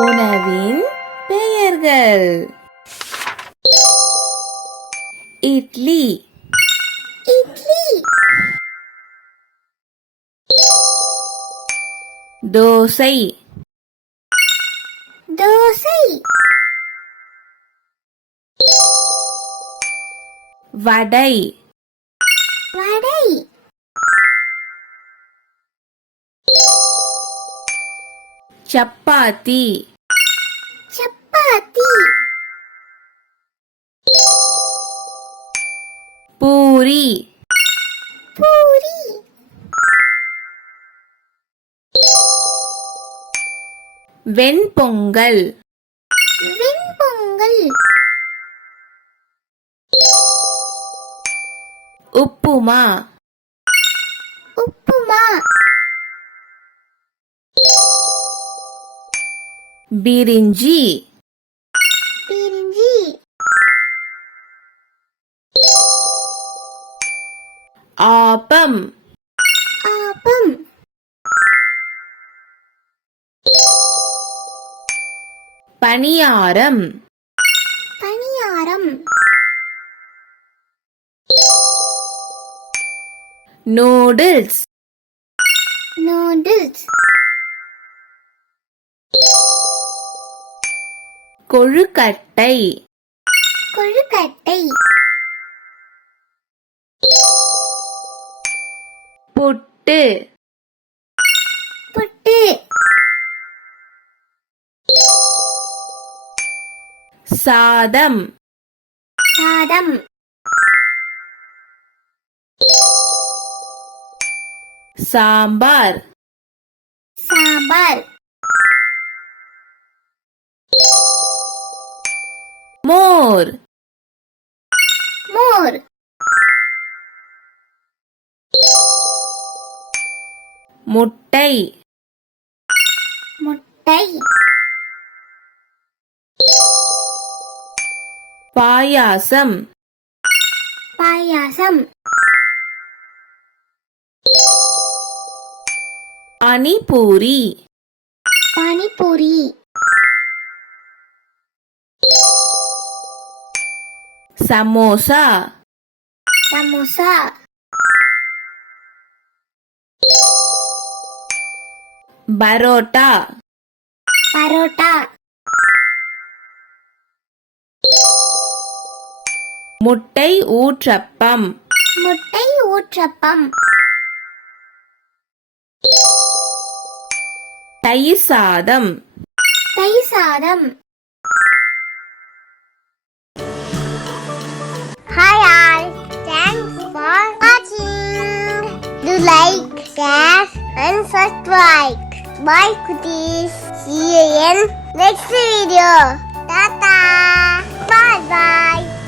உணவின் பெயர்கள். இட்லி, இட்லி, தோசை, தோசை, வடை, வடை, சப்பாத்தி, சப்பாத்தி, பூரி, பூரி, வெண்பொங்கல், வெண்பொங்கல், உப்புமா, உப்புமா, பிரிஞ்சி, பிரிஞ்சி, ஆப்பம், ஆப்பம், பணியாரம், பணியாரம், நூடுல்ஸ், நூடுல்ஸ், கொழுக்கட்டை, கொழுக்கட்டை, புட்டு, புட்டு, சாதம், சாதம், சாம்பார், சாம்பார், மோர், மோர், முட்டை, முட்டை, பாயாசம், பாயாசம், பானிபூரி, பானிபூரி, சமோசா, சமோசா, பரோட்டா, பரோட்டா, முட்டை ஊற்றப்பம், முட்டை ஊற்றப்பம், தயிர் சாதம். தயிர் சாதம். Hi all, thanks for watching. Do like, share and subscribe. Bye cuties. See you in next video. Tata. Bye bye.